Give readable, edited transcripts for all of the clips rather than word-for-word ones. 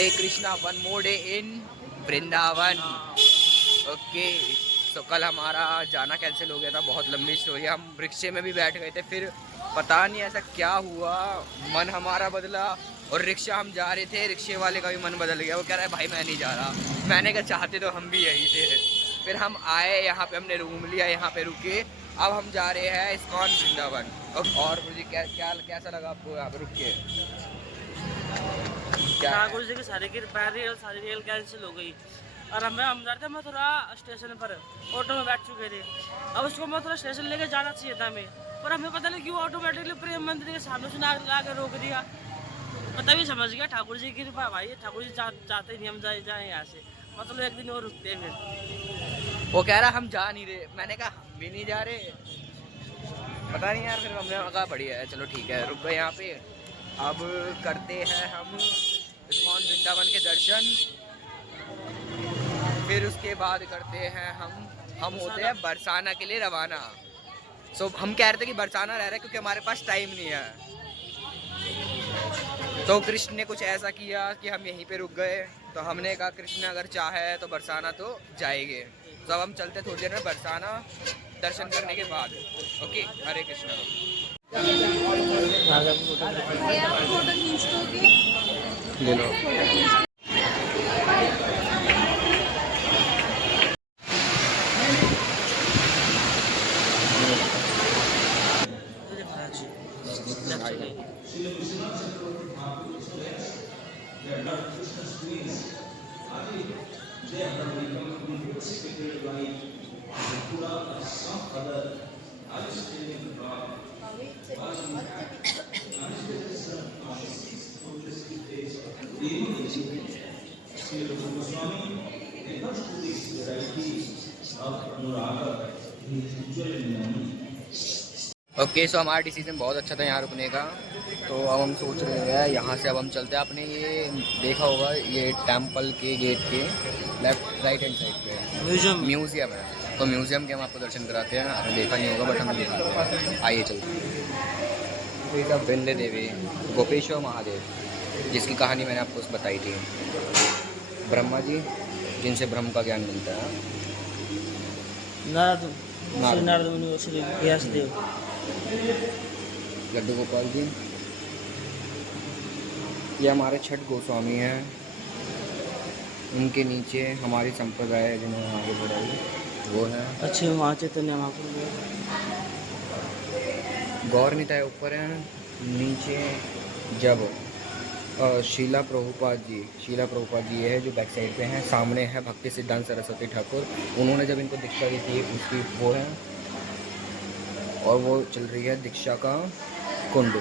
Hare Krishna, one more day in Vrindavan. Okay, तो कल हमारा जाना कैंसिल हो गया था, बहुत लंबी स्टोरी। हम रिक्शे में भी बैठ गए थे, फिर पता नहीं ऐसा क्या हुआ, मन हमारा बदला और रिक्शा हम जा रहे थे, रिक्शे वाले का भी मन बदल गया। वो कह रहा है भाई मैं नहीं जा रहा। मैंने कहा चाहते तो हम भी यही थे। फिर हम आए यहाँ पे, हमने रूम लिया, यहाँ पे रुके। अब हम जा रहे हैं इस्कॉन वृंदावन। और मुझे कैसा लगा आपको यहाँ पे रुक के? ठाकुर जी की सारी रेल कैंसिल हो गई और हम जा रहे थे मथुरा स्टेशन पर, ऑटो में बैठ चुके थे। अब उसको मथुरा स्टेशन लेके जाना चाहिए था हमें, पर हमें पता नहीं क्यों ऑटोमेटिकली प्रेम मंदिर के सामने से ला के रोक दिया। तभी समझ गया ठाकुर जी की कृपा भाई, ठाकुर जी चाहते नहीं हम जाए यहाँ से, मतलब एक दिन और रुकते हैं फिर। वो कह रहा हम जा नहीं रहे, मैंने कहा हम भी नहीं जा रहे, पता नहीं यार। फिर हमने कहा बढ़िया है, चलो ठीक है, रुक गए यहाँ पे। अब करते हैं हम इस्कॉन वृंदावन के दर्शन, फिर उसके बाद करते हैं हम होते हैं बरसाना के लिए रवाना। हम कह रहे थे कि बरसाना रह रहे क्योंकि हमारे पास टाइम नहीं है। तो कृष्ण ने कुछ ऐसा किया कि हम यहीं पे रुक गए। तो हमने कहा कृष्ण अगर चाहे तो बरसाना तो जाएंगे। तो अब हम चलते थोड़ी देर में बरसाना, दर्शन करने के बाद। ओके, हरे कृष्णा। ले लो। ओके, सो हमारा डिसीजन बहुत अच्छा था यहाँ रुकने का। तो अब हम सोच रहे हैं यहाँ से अब हम चलते हैं। आपने ये देखा होगा, ये टेम्पल के गेट के लेफ्ट राइट हैंड साइड पे म्यूज़ियम है। तो म्यूज़ियम के हम आपको दर्शन कराते हैं। आपने देखा नहीं होगा बट हम दिखाते हैं, आइए चलते हैं। वृंदे देवी गोपेश्वर महादेव, जिसकी कहानी मैंने आपको बताई थी। ब्रह्मा जी जिनसे ब्रह्म का ज्ञान मिलता है। नारद मुनि श्री व्यासदेव, लड्डू गोपाल जी, ये हमारे छठ गोस्वामी हैं। उनके नीचे हमारी संप्रदाय जिन्होंने आगे बढ़ाई वो है अच्छे वहाँ चैतन्य महाप्रभु, गौर निताय ऊपर हैं। नीचे जब शीला प्रभुपाद जी है जो बैक साइड पे हैं। सामने है भक्ति सिद्धांत सरस्वती ठाकुर, उन्होंने जब इनको दीक्षा दी थी उसकी वो है। और वो चल रही है दीक्षा का कुंड,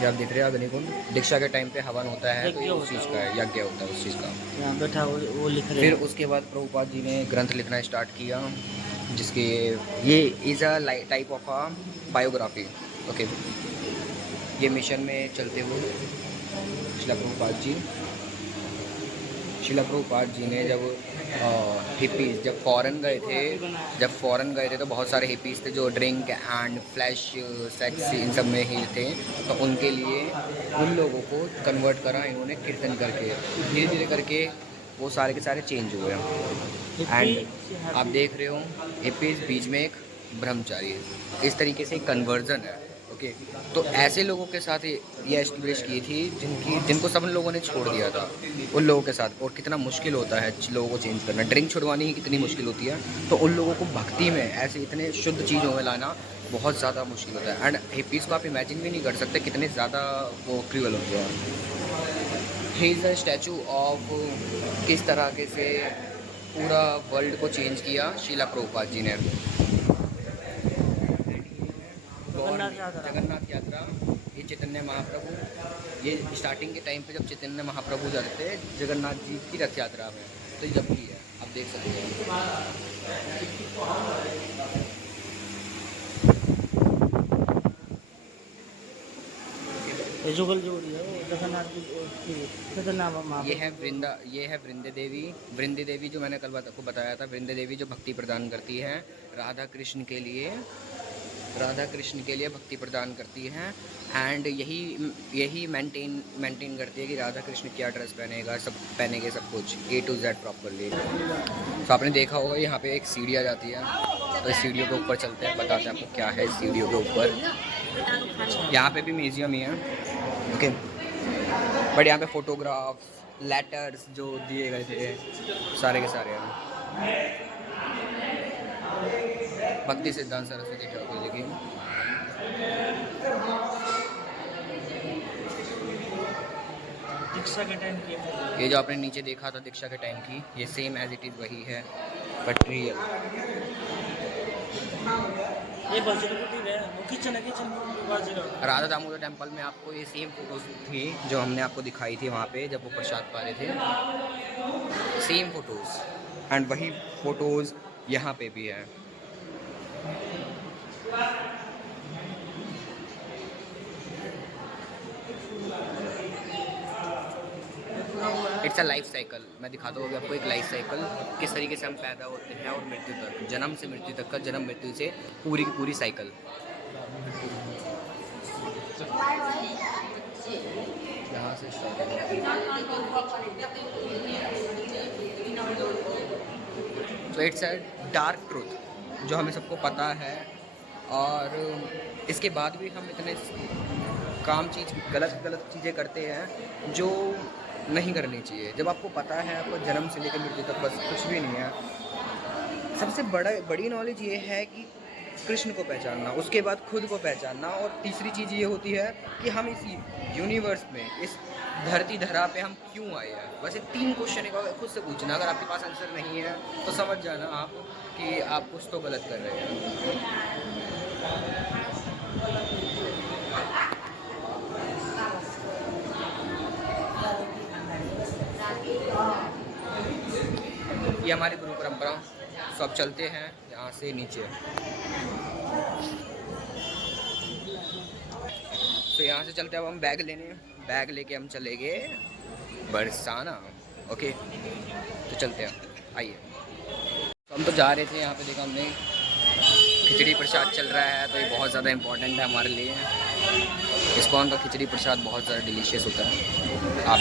ये आप देख रहे हैं अग्नि कुंड। दीक्षा के टाइम पे हवन होता है तो ये उस चीज़ का है, यज्ञ होता है उस चीज़ का। यहाँ बैठा वो लिख रहे फिर उसके बाद प्रभुपाद जी ने ग्रंथ लिखना स्टार्ट किया, जिसके ये is a type of a biography. Okay, ये मिशन में चलते हुए शिला प्रभुपाद जी ने जब हिपीज़ जब फॉरेन गए थे तो बहुत सारे हिपीज़ थे जो ड्रिंक एंड फ्लैश सेक्स इन सब में ही थे। तो उनके लिए उन लोगों को कन्वर्ट करा इन्होंने कीर्तन करके। धीरे धीरे करके वो सारे के सारे चेंज हुए। एंड आप देख रहे हो हिपीज़ बीच में एक ब्रह्मचारी है। इस तरीके से कन्वर्जन है। ओके, तो ऐसे लोगों के साथ ये एस्टेब्लिश की थी जिनको सब लोगों ने छोड़ दिया था, उन लोगों के साथ। और कितना मुश्किल होता है लोगों को चेंज करना, ड्रिंक छुड़वानी ही कितनी मुश्किल होती है, तो उन लोगों को भक्ति में ऐसे इतने शुद्ध चीज़ों में लाना बहुत ज़्यादा मुश्किल होता है। एंड हिपीज़ को आप इमेजिन भी नहीं कर सकते कितने ज़्यादा वो क्रूअल होते हैं। He is a statue of किस तरह के से पूरा वर्ल्ड को चेंज किया शीला प्रभुपाद जी ने। जगन्नाथ यात्रा, ये चैतन्य महाप्रभु, ये स्टार्टिंग के टाइम पे जब चैतन्य महाप्रभु जाते थे जगन्नाथ जी की रथ यात्रा में, तो जब की है आप देख सकते हैं। ये है वृंदे देवी जो मैंने कल आपको बताया था। वृंदे देवी जो भक्ति प्रदान करती है राधा कृष्ण के लिए। राधा कृष्ण के लिए भक्ति प्रदान करती हैं एंड यही मेंटेन करती है कि राधा कृष्ण क्या ड्रेस पहनेगा, सब पहनेंगे, सब कुछ A to Z प्रॉपरली। तो आपने देखा होगा यहाँ पे एक सीढ़ी आ जाती है, तो इस सीढ़ियों के ऊपर चलते हैं, बताते हैं आपको क्या है इस सीढ़ियों के ऊपर। यहाँ पे भी म्यूजियम ही है, ओके, बट यहाँ पे फोटोग्राफ्स, लेटर्स जो दिए गए थे सारे के सारे हैं। भक्ति सिद्धांत सरस्वती ठाकुर जी की। दीक्षा के टाइम की ये जो आपने नीचे देखा था दीक्षा के टाइम की, ये सेम एज इट इज़ वही है बट रियल। ये बजरंग है, वो किचन बजरंग। राधा दामोदर टेम्पल में आपको ये सेम फोटोज थी जो हमने आपको दिखाई थी वहाँ पे जब वो प्रसाद पा रहे थे, सेम फोटोज एंड वही फोटोज यहाँ पे भी है। It's a life cycle. मैं दिखाता हूँ अभी आपको एक लाइफ साइकिल, किस तरीके से हम पैदा होते हैं और मृत्यु तक, जन्म से मृत्यु तक का, जन्म मृत्यु से पूरी की पूरी साइकिल। यहाँ से तो इट्स अ डार्क ट्रूथ जो हमें सबको पता है, और इसके बाद भी हम इतने गलत चीज़ें करते हैं जो नहीं करनी चाहिए। जब आपको पता है आपको जन्म से लेकर मृत्यु तक बस कुछ भी नहीं है। सबसे बड़ी नॉलेज ये है कि कृष्ण को पहचानना, उसके बाद खुद को पहचानना, और तीसरी चीज़ ये होती है कि हम इस यूनिवर्स में, इस धरती धरा पे हम क्यों आए हैं। बस ये 3 क्वेश्चन का खुद से पूछना। अगर आपके पास आंसर नहीं है तो समझ जाना आप कि आप कुछ तो गलत कर रहे हैं। ये हमारी गुरु परंपरा। तो अब चलते हैं यहाँ से नीचे। तो यहाँ से चलते हैं, अब हम बैग लेके हम चलेंगे बरसाना। ओके, तो चलते हैं, आइए। तो हम तो जा रहे थे, यहाँ पे देखा हमने खिचड़ी प्रसाद चल रहा है, तो ये बहुत ज़्यादा इम्पोर्टेंट है हमारे लिए। इस्कॉन का खिचड़ी प्रसाद बहुत ज़्यादा डिलीशियस होता है। आप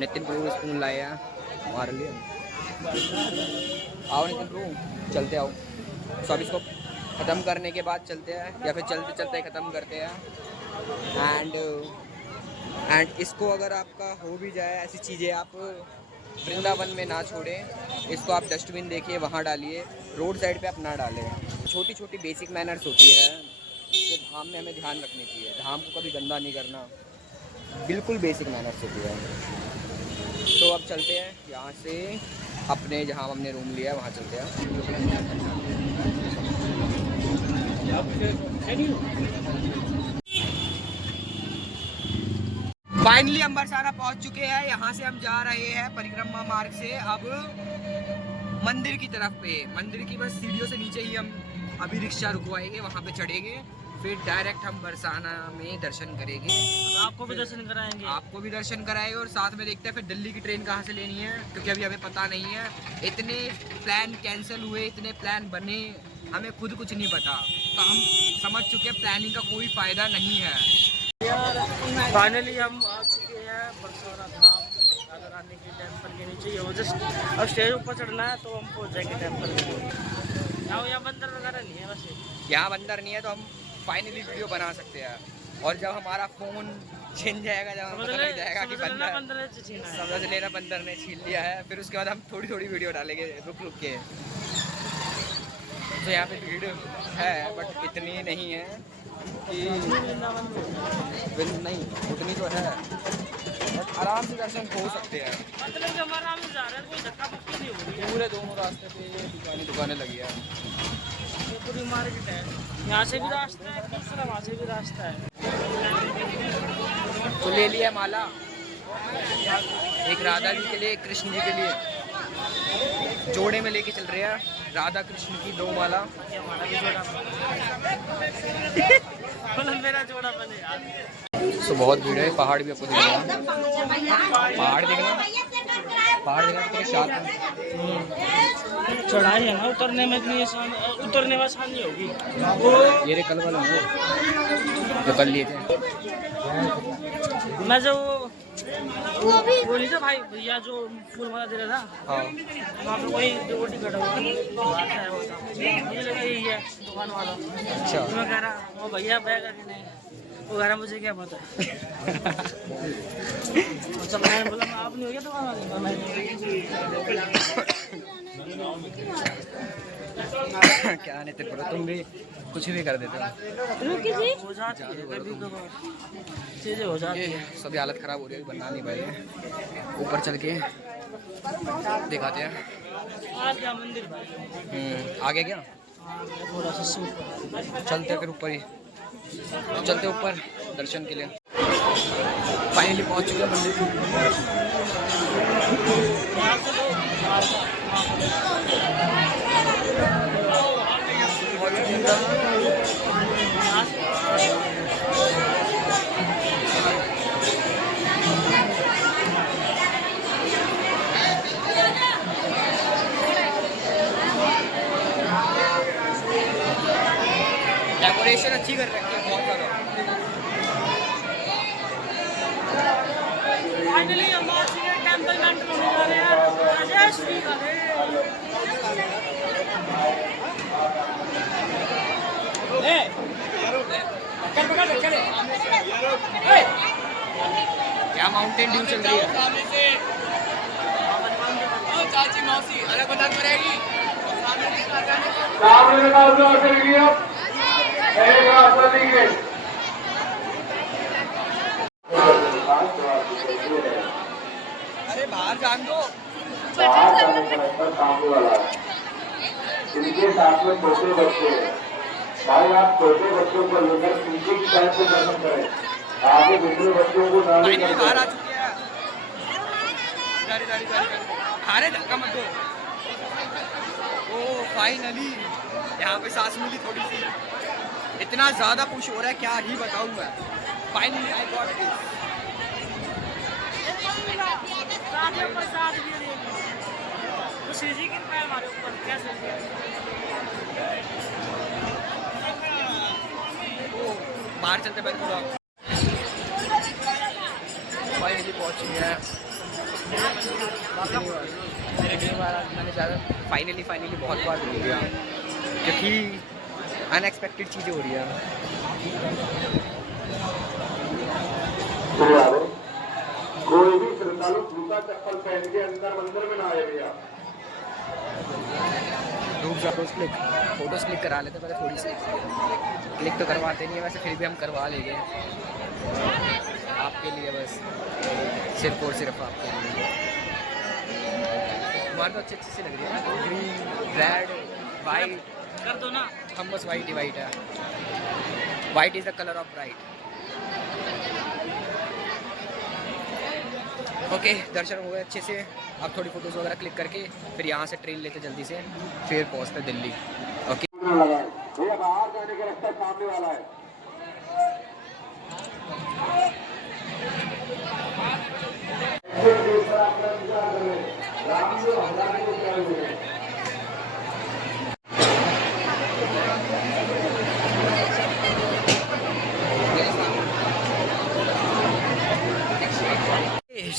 नितिन प्रभु स्पून लाए हैं हमारे लिए। आओ नितिन प्रभु, चलते आओ। तो अब इसको ख़त्म करने के बाद चलते हैं, या फिर चलते चलते ख़त्म करते हैं। एंड इसको अगर आपका हो भी जाए ऐसी चीज़ें, आप वृंदावन में ना छोड़ें इसको। आप डस्टबिन देखिए वहाँ डालिए, रोड साइड पे आप ना डालें। छोटी छोटी बेसिक मैनर्स होती है जो धाम में हमें ध्यान रखनी चाहिए। धाम को कभी गंदा नहीं करना, बिल्कुल बेसिक मैनर्स होती है। तो अब चलते हैं यहाँ से, अपने जहाँ हमने रूम लिया है वहाँ चलते हैं। फाइनली हम बरसाना पहुँच चुके हैं। यहाँ से हम जा रहे हैं परिक्रमा मार्ग से अब मंदिर की तरफ पे। मंदिर की बस सीढ़ियों से नीचे ही हम अभी रिक्शा रुकवाएंगे, वहाँ पे चढ़ेंगे, फिर डायरेक्ट हम बरसाना में दर्शन करेंगे। आपको भी दर्शन कराएंगे, आपको भी दर्शन कराएंगे, और साथ में देखते हैं फिर दिल्ली की ट्रेन कहाँ से लेनी है, क्योंकि अभी हमें पता नहीं है। इतने प्लान कैंसिल हुए, इतने प्लान बने, हमें खुद कुछ नहीं पता। तो हम समझ चुके हैं प्लानिंग का कोई फ़ायदा नहीं है। फाइनली हम आ चुके हैं बरसाना धाम, राधा रानी के टेम्पल के नीचे। ये जस्ट अब स्टेज ऊपर चढ़ना है तो हम पहुँच जाएंगे टेम्पल में। यहाँ बंदर वगैरह नहीं है, वैसे यहाँ बंदर नहीं है, तो हम फाइनली वीडियो बना सकते हैं। और जब हमारा फ़ोन छीन जाएगा, जब हमें पता लग जाएगा कि समझ लेना बंदर ने छीन लिया है, फिर उसके बाद हम थोड़ी थोड़ी वीडियो डालेंगे रुक के। तो यहाँ पे भीड़ है बट इतनी नहीं है कि नहीं, उतनी तो है, बट आराम से दर्शन हो सकते हैं। मतलब हमारा हम जा रहे हैं, कोई धक्का मुक्की नहीं हो रही है। पूरे दोनों रास्ते पे दुकानें लगी है। ये पूरी मार्केट है, यहाँ से भी रास्ता है, दूसरा वहाँ से भी रास्ता है। तो ले लिया माला, एक राधा जी के लिए, एक कृष्ण जी के लिए, जोड़े में लेके चल रहे हैं। राधा कृष्ण की 2 माला। मेरा जोड़ा बने यार। तो बहुत भीड़ है, पहाड़ भी आपको दिख रहा है, पहाड़ दिख रहा है। पहाड़ देखा तो शार्प चढ़ाई है ना, उतरने में इतनी आसान, उतरने में आसानी होगी। ये रे कल वाला हो जो कल लिए थे। मैं जो वो नहीं था भाई भैया जो फूल माला दे रहा था, हाँ वहाँ पे वही जो टिकट हुआ था, मुझे लगा यही है दुकान वाला। अच्छा तो मैं कह रहा वो भैया बैग कि नहीं, वो कह रहा मुझे क्या पता। अच्छा मैंने बोला आप नहीं हो गया दुकान वाले, क्या नहीं थे पर तुम भी कुछ भी कर देते हो। हो जाती है कभी कभार, चीजें हो जाती ये है। सभी हालत ख़राब हो रही है, बनना नहीं पाए। ऊपर चल के दिखाते हैं। आज क्या मंदिर भाई, आगे क्या थोड़ा सा सूट चलते हैं फिर ऊपर ही, चलते ऊपर दर्शन के लिए। फाइनली पहुंच चुके हैं मंदिर के ऊपर। डेकोरेशन अच्छी कर रखी है बहुत ज़्यादा। फाइनली हम आ चुके हैं टेंपल में एंटर होने वाले हैं। जय श्री राधे। क्या माउंटेन ड्यू चल रही है। चाची मौसी अलग बता करेगी। सामने निकाल दो करेगी अब एक रास्ता दीजिए। अरे बाहर जान दो। बाहर जाने का रास्ता सामने वाला है। इनके साथ में छोटे बच्चे हैं। भाई आप छोटे बच्चों को लेकर पीछे की साइड से दर्शन करें, आगे दूसरे बच्चों को ना लेकर बाहर आ चुके हैं। अरे धक्का मत दो। ओ फाइनली यहाँ पे सांस मिली थोड़ी सी। इतना ज़्यादा पुश हो रहा है क्या ही बताऊँ मैं। Finally I got it. सीधी कृपा है हमारे ऊपर, कैसे बाहर चलते पहले थोड़ा। फाइनली पहुँच चुके हैं। मैंने ज़्यादा फाइनली बहुत बार बोल दिया क्योंकि अनएक्सपेक्टेड चीज़ें हो रही है। कोई भी श्रद्धालु जूता चप्पल पहन के अंदर मंदिर में ना आए भैया। फोटोज क्लिक करा लेते पहले थोड़ी सी। क्लिक तो करवाते नहीं है वैसे, फिर भी हम करवा लेंगे आपके लिए, बस सिर्फ और सिर्फ आपके लिए। हमारे तो अच्छी से लग रही है, ग्रीन रेड वाइट कर दो ना। हम बस वाइट ही वाइट है। White is the colour of bright. Okay दर्शन हो गए अच्छे से। अब थोड़ी फोटोज़ वगैरह क्लिक करके फिर यहाँ से ट्रेन लेते जल्दी से, फिर पहुँचते दिल्ली। ओके भैया बाहर जाने का रास्ता सामने वाला है।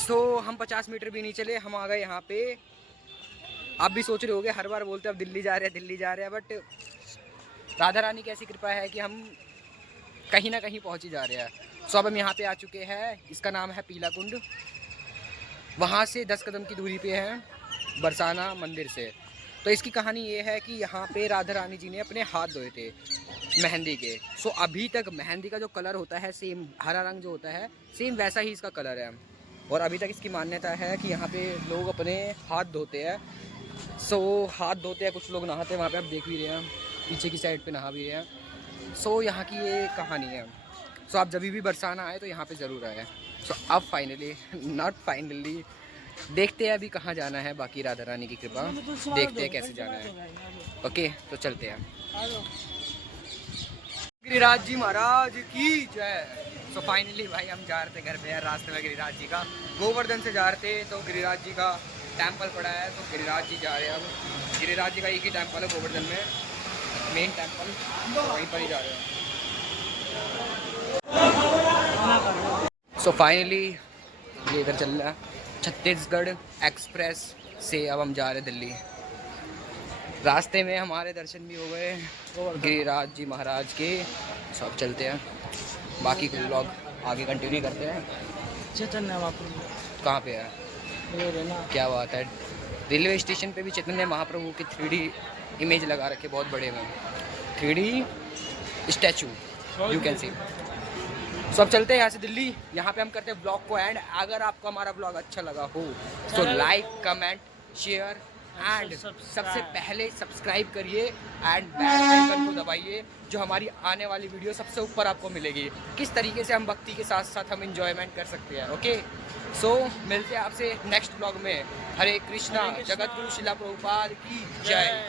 तो हम 50 मीटर भी नहीं चले, हम आ गए यहाँ पे। आप भी सोच रहे होगे हर बार बोलते हैं अब दिल्ली जा रहे हैं, बट राधा रानी की ऐसी कृपा है कि हम कहीं ना कहीं पहुँच ही जा रहे हैं। सो अब हम यहाँ पे आ चुके हैं। इसका नाम है पीला कुंड। वहाँ से 10 कदम की दूरी पे है बरसाना मंदिर से। तो इसकी कहानी ये है कि यहाँ पे राधा रानी जी ने अपने हाथ धोए थे मेहंदी के। सो अभी तक मेहंदी का जो कलर होता है सेम, हरा रंग जो होता है सेम वैसा ही इसका कलर है। और अभी तक इसकी मान्यता है कि यहाँ पे लोग अपने हाथ धोते हैं। सो हाथ धोते हैं, कुछ लोग नहाते हैं वहाँ पे, आप देख भी रहे हैं पीछे की साइड पे नहा भी रहे हैं। सो यहाँ की ये कहानी है। सो आप जब भी बरसाना आए तो यहाँ पे ज़रूर आए। सो अब फाइनली नॉट फाइनली देखते हैं अभी कहाँ जाना है। बाकी राधा रानी की कृपा देखते हैं कैसे जाना है। ओके तो चलते हैं। गिरिराज जी महाराज की जय। तो फाइनली भाई हम जा रहे थे घर पे यार, रास्ते में गिरिराज जी का गोवर्धन से जा रहे थे तो गिरिराज जी का टेम्पल पड़ा है, तो गिरिराज जी जा रहे हैं। अब गिरिराज जी का एक ही टेम्पल है गोवर्धन में, मेन टेम्पल, तो वहीं पर ही जा रहे हैं। सो फाइनली ये इधर चल रहा है छत्तीसगढ़ एक्सप्रेस से। अब हम जा रहे हैं दिल्ली। रास्ते में हमारे दर्शन भी हो गए गिरिराज जी महाराज के। सब चलते हैं, बाकी के व्लॉग आगे कंटिन्यू करते हैं। चैतन्य महाप्रभु कहाँ पे है? ये रे ना। क्या बात है, रेलवे स्टेशन पे भी चैतन्य महाप्रभु की 3D इमेज लगा रखे, बहुत बड़े में 3D statue you can see. सब चलते हैं यहाँ से दिल्ली। यहाँ पे हम करते हैं ब्लॉग को एंड। अगर आपको हमारा ब्लॉग अच्छा लगा हो तो लाइक कमेंट शेयर एंड सबसे पहले सब्सक्राइब करिए एंड बेल आइकन को दबाइए, जो हमारी आने वाली वीडियो सबसे ऊपर आपको मिलेगी। किस तरीके से हम भक्ति के साथ साथ हम इंजॉयमेंट कर सकते हैं। ओके, सो मिलते हैं आपसे नेक्स्ट ब्लॉग में। हरे कृष्णा, जगत गुरु शिला प्रभुपाद की जय।